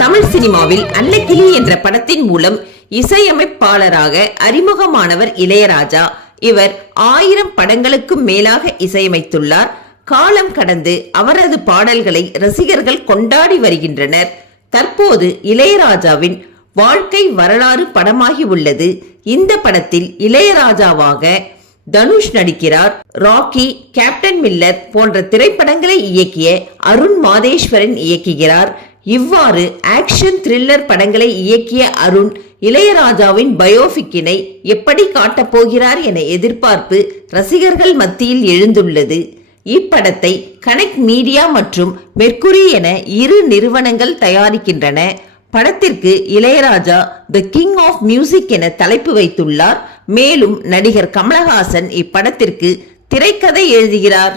தமிழ் சினிமாவில் அன்னக்கிளி என்ற படத்தின் மூலம் இசையமைப்பாளராக அறிமுகமானவர் இளையராஜா. இவர் 1000 படங்களுக்கும் மேலாக இசையமைத்துள்ளார். காலம் கடந்து அவரது பாடல்களை ரசிகர்கள் கொண்டாடி வருகின்றனர். தற்போது இளையராஜாவின் வாழ்க்கை வரலாறு படமாகி உள்ளது. இந்த படத்தில் இளையராஜாவாக தனுஷ் நடிக்கிறார். ராக்கி, கேப்டன் மில்லர் போன்ற திரைப்படங்களை இயக்கிய அருண் மாதேஸ்வரன் இயக்குகிறார். இவ்வாறு ஆக்ஷன் த்ரில்லர் படங்களை இயக்கிய அருண் இளையராஜாவின் பயோபிக்கினை எப்படி காட்டப் போகிறார் என எதிர்பார்ப்பு ரசிகர்கள் மத்தியில் எழுந்துள்ளது. இப்படத்தை கனெக்ட் மீடியா மற்றும் மெர்க்குரி என 2 நிறுவனங்கள் தயாரிக்கின்றன. படத்திற்கு Ilaiyaraaja the king of music என தலைப்பு வைத்துள்ளார். மேலும் நடிகர் கமலஹாசன் இப்படத்திற்கு திரைக்கதை எழுதுகிறார்.